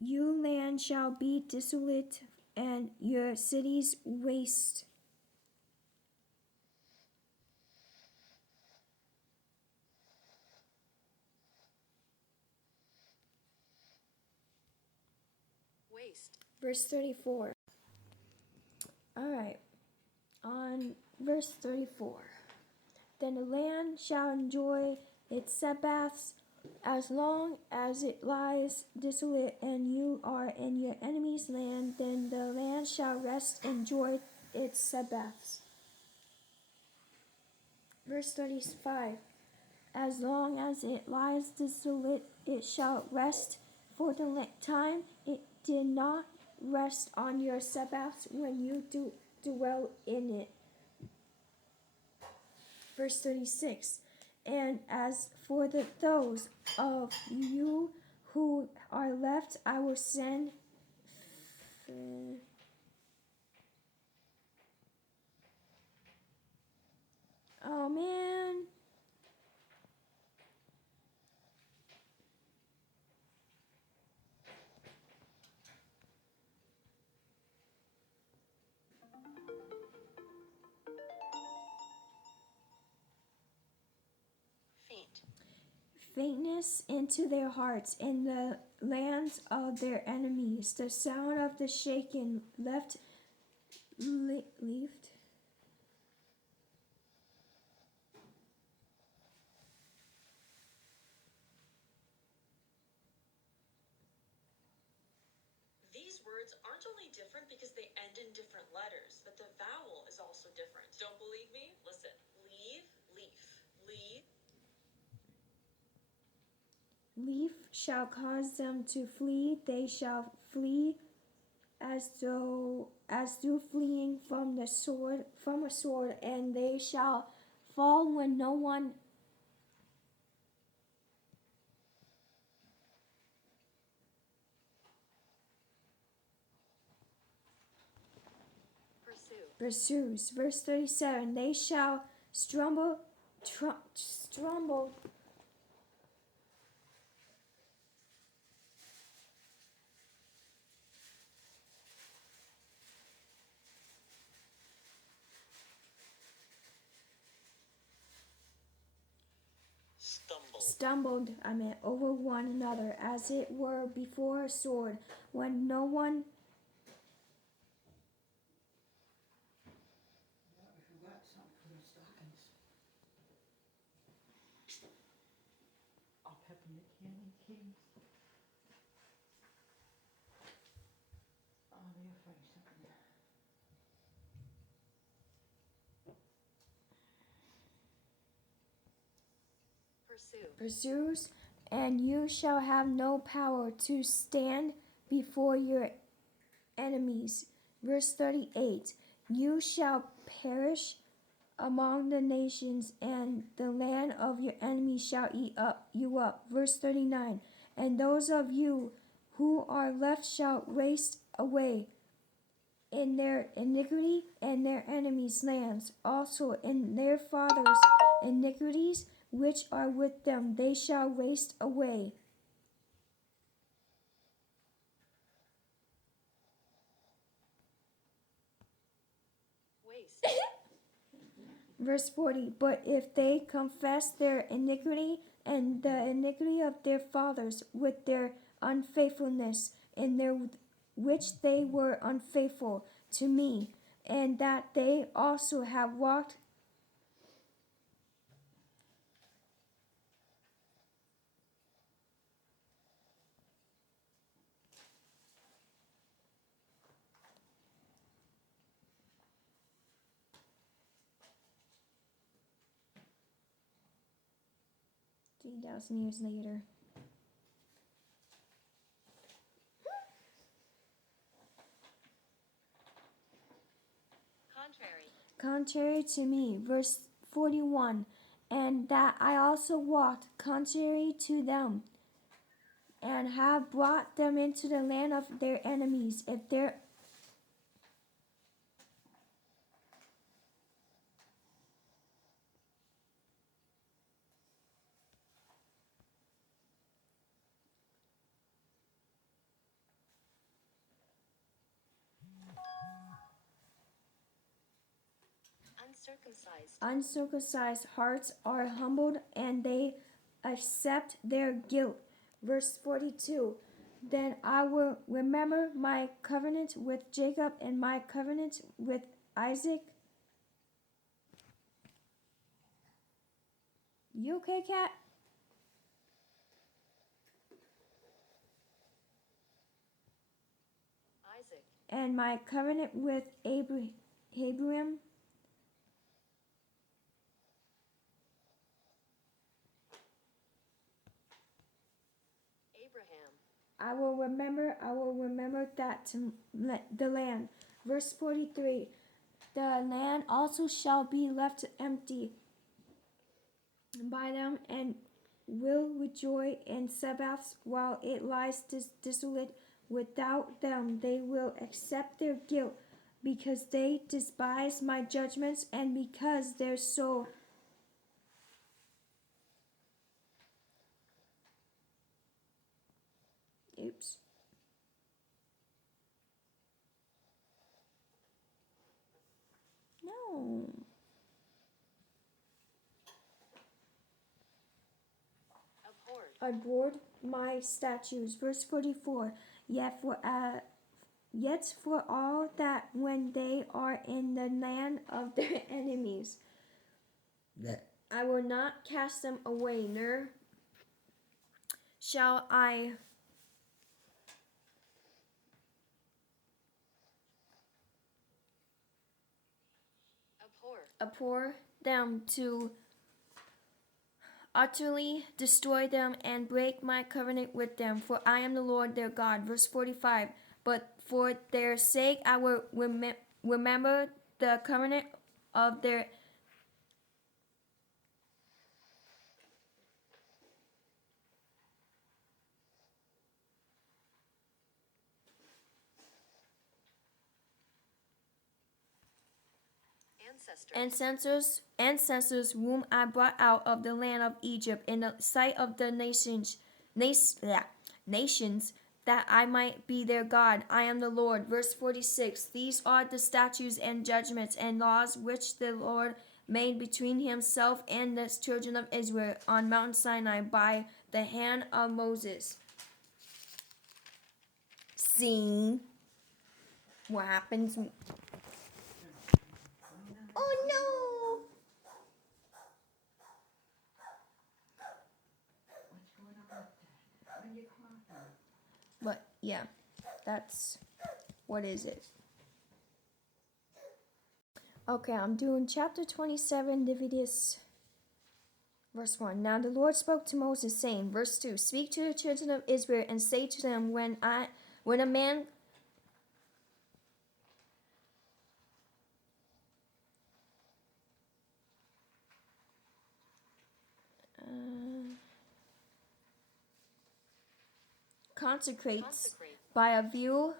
Your land shall be desolate, and your cities waste. Waste. Verse 34. All right, on verse 34. Then the land shall enjoy its Sabbaths as long as it lies desolate, and you are in your enemy's land. Then the land shall rest and enjoy its Sabbaths. Verse 35. As long as it lies desolate, it shall rest. For the time it did not rest on your Sabbaths when you dwell in it. Verse 36. And as for those of you who are left, I will send oh man. Faint. Faintness into their hearts in the lands of their enemies. The sound of the shaken leafed. These words aren't only different because they end in different letters, but the vowel is also different. Don't believe me? Listen. Leave, leaf. Leave. Leaf shall cause them to flee. They shall flee as though fleeing from a sword, and they shall fall when no one pursues. Verse 37. They shall stumble. Stumbled, over one another, as it were before a sword, when no one. We forgot something for the stockings. Peppermint candy canes. Oh, they'll find something. Pursues, and you shall have no power to stand before your enemies. Verse 38. You shall perish among the nations, and the land of your enemies shall eat you up. Verse 39. And those of you who are left shall waste away in their iniquity, and their enemies' lands also in their fathers' iniquities which are with them, they shall waste away. Waste. Verse 40. But if they confess their iniquity and the iniquity of their fathers with their unfaithfulness in their which they were unfaithful to me, and that they also have walked 3,000 years later. Contrary to me. Verse 41. And that I also walked contrary to them, and have brought them into the land of their enemies. If their uncircumcised hearts are humbled, and they accept their guilt. Verse 42. Then I will remember my covenant with Jacob and my covenant with Isaac. You okay, cat? Isaac, And my covenant with Abraham. Abraham, I will remember that to the land. Verse 43. The land also shall be left empty by them, and will rejoice in Sabbaths while it lies desolate without them. They will accept their guilt because they despise my judgments, and because their soul oops. No. Abhorred my statutes. Verse 44. Yet for all that when they are in the land of their enemies, I will not cast them away, nor shall I abhor them to utterly destroy them and break my covenant with them, for I am the Lord their God. Verse 45. But for their sake I will remember the covenant of their ancestors whom I brought out of the land of Egypt in the sight of the nations, that I might be their God. I am the Lord. Verse 46. These are the statutes and judgments and laws which the Lord made between himself and the children of Israel on Mount Sinai by the hand of Moses. See what happens? Oh no! What's going on with that? When you coughing? But yeah, that's what is it? Okay, I'm doing chapter 27, Leviticus, verse 1. Now the Lord spoke to Moses, saying, verse 2, speak to the children of Israel and say to them, when a man consecrates by a view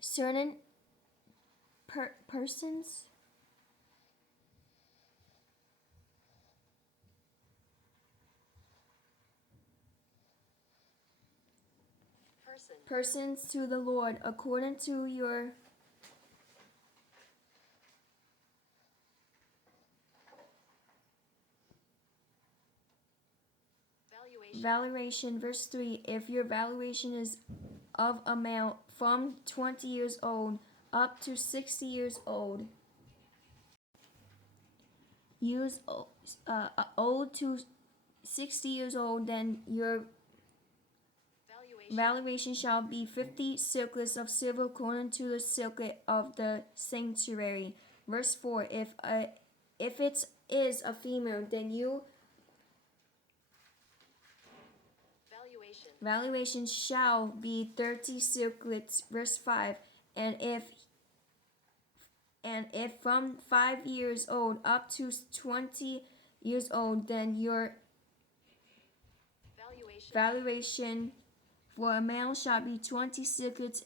certain persons to the Lord according to your valuation. Verse 3, if your valuation is of a male from 20 years old up to 60 years old, old to 60 years old, then your valuation shall be 50 circlets of silver according to the circlet of the sanctuary. Verse 4, if it is a female, then you valuation shall be 30 circlets. Verse 5, and if from 5 years old up to 20 years old, then your valuation for a male shall be 20 circlets.